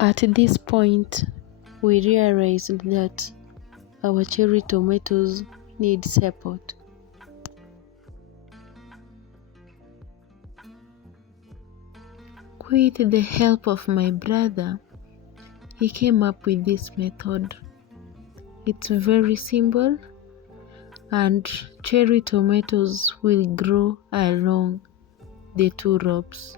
At this point, we realized that our cherry tomatoes need support. With the help of my brother, he came up with this method. It's very simple, and cherry tomatoes will grow along the two ropes.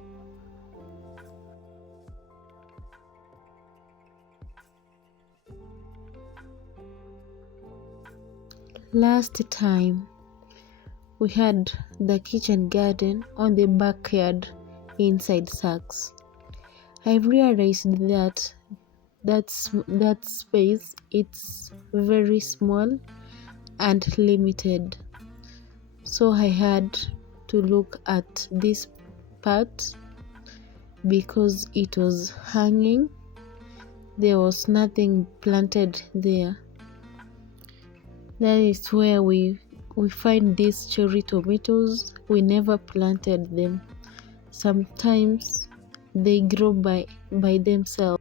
Last time, we had the kitchen garden on the backyard inside sacks. I've realized that space it's very small and limited. So I had to look at this part because it was hanging. There was nothing planted there. That is where we find these cherry tomatoes. We never planted them. Sometimes they grow by themselves.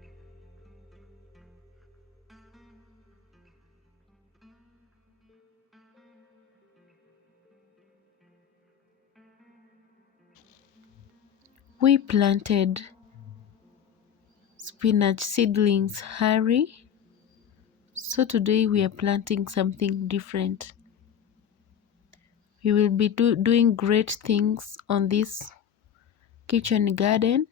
We planted spinach seedlings early, so today we are planting something different. We will be doing great things on this kitchen garden.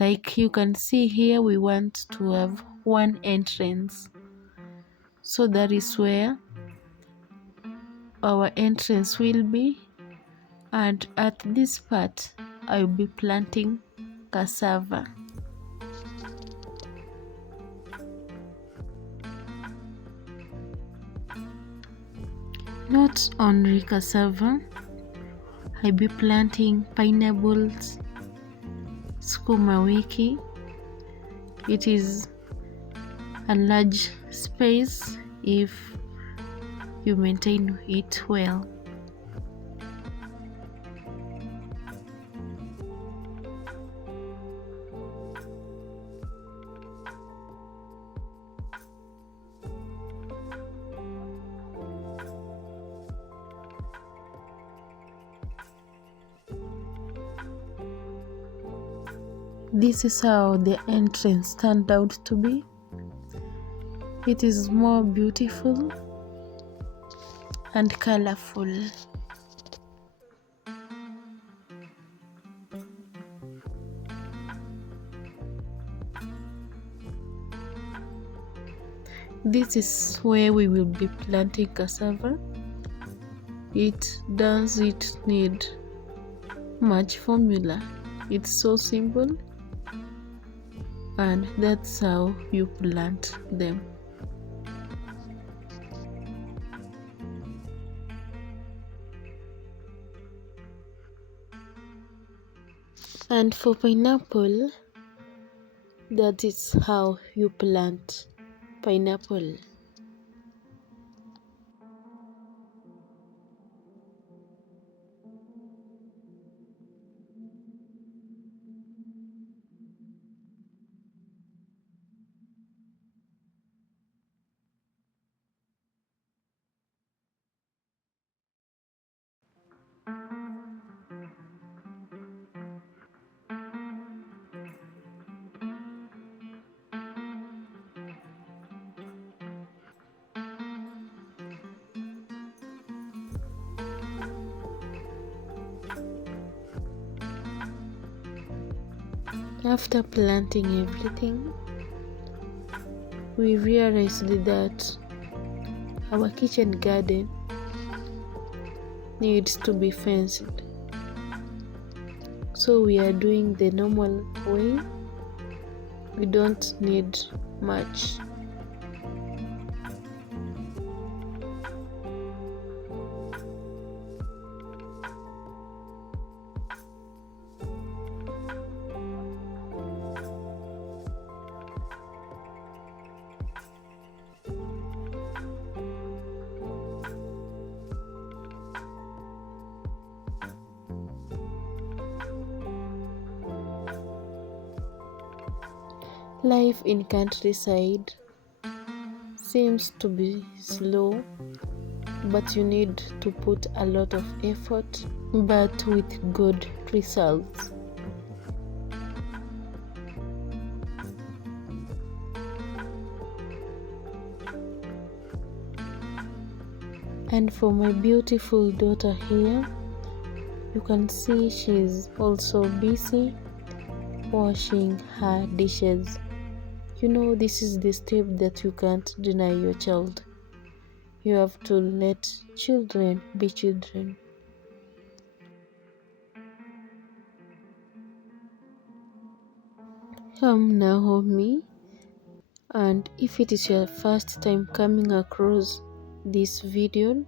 Like you can see here, we want to have one entrance. So that is where our entrance will be. And at this part, I will be planting cassava. Not only cassava, I'll be planting pineapples, sukuma wiki. It is a large space if you maintain it well. This is how the entrance turned out to be. It is more beautiful and colorful. This is where we will be planting cassava. It doesn't need much formula. It's so simple, and that's how you plant them. And for pineapple, that is how you plant pineapple. After planting everything, we realized that our kitchen garden needs to be fenced. So we are doing the normal way. We don't need much. Life in countryside seems to be slow, but you need to put a lot of effort, but with good results. And for my beautiful daughter here, you can see she's also busy washing her dishes. You know, this is the step that you can't deny your child. You have to let children be children. I'm Naomi, and if it is your first time coming across this video,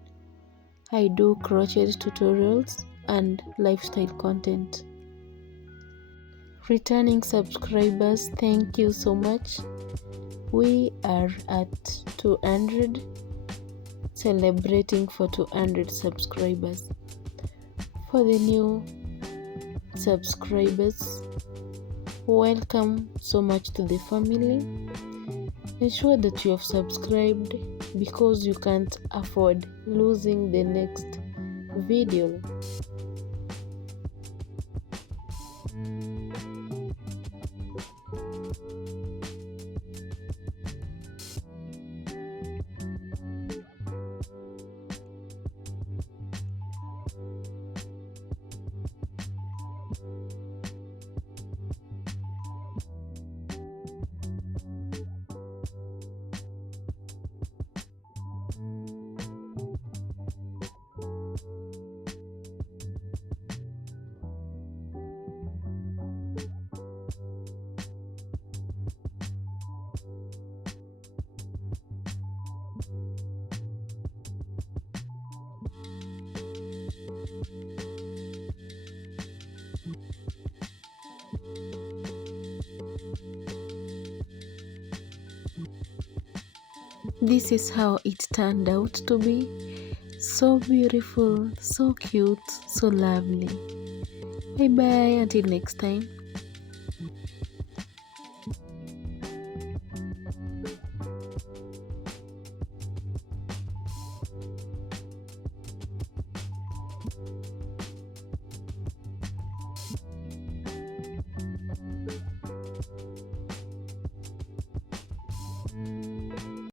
I do crochet tutorials and lifestyle content. Returning subscribers, thank you so much. We are at 200, celebrating for 200 subscribers. For the new subscribers, welcome so much to the family. Ensure that you have subscribed because you can't afford losing the next video. This is how it turned out to be. So beautiful, so cute, so lovely. Bye bye, until next time.